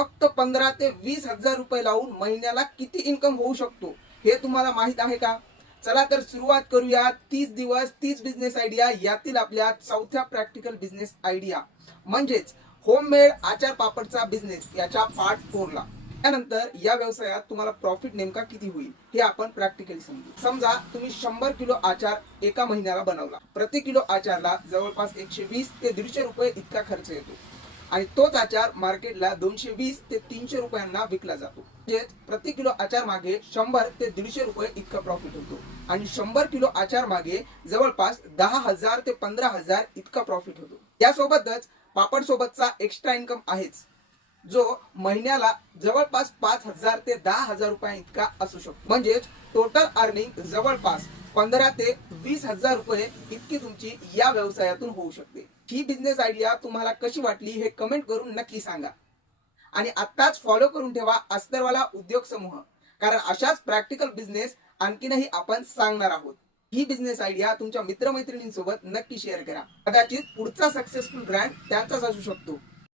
फक्त 15 ते 20,000 रुपये लावून महिन्याला किती इन्कम होऊ शकतो हे तुम्हाला माहित आहे का? चला तर सुरुवात करूया. 30 दिवस 30 बिझनेस आयडिया यातील आपल्या चौथ्या प्रॅक्टिकल बिझनेस आयडिया म्हणजेच होममेड आचार पापडचा बिझनेस याच्या पार्ट 4 ला. त्यानंतर या व्यवसायात तुम्हाला प्रॉफिट नेमका किती होईल हे आपण प्रॅक्टिकली समजू. समजा तुम्ही 100 किलो आचार एका महिन्याला बनवला. प्रति किलो आचारला जवळपास 120 ते 150 रुपये इतका खर्च येतो आणि तोच आचार मार्केटला 220 ते 300 रुपयांना विकला जातो. म्हणजेच प्रति किलो आचार मागे 100 ते 150 रुपये इतका प्रॉफिट होतो आणि 100 किलो आचार मागे जवळपास 10,000 ते 15,000 इतका प्रॉफिट होतो. यासोबतच पापड सोबतचा एक्स्ट्रा इन्कम आहेच, जो महिन्याला जवळपास 5,000 ते 10,000 रुपये इतका असू शकतो. म्हणजेच टोटल अर्निंग जवळपास 15 ते 20,000 रुपये इतकी तुमची या व्यवसायातून होऊ शकते. ही बिझनेस आयडिया तुम्हाला कशी वाटली हे कमेंट करून नक्की सांगा आणि आत्ताच फॉलो करून ठेवा अस्तरवाला उद्योग समूह, कारण अशाच प्रॅक्टिकल बिझनेस आणखीनही आपण सांगणार आहोत. ही बिझनेस आयडिया तुमच्या मित्रमैत्रिणींसोबत नक्की शेअर करा. कदाचित पुढचा सक्सेसफुल ब्रँड त्यांचाच असू शकतो.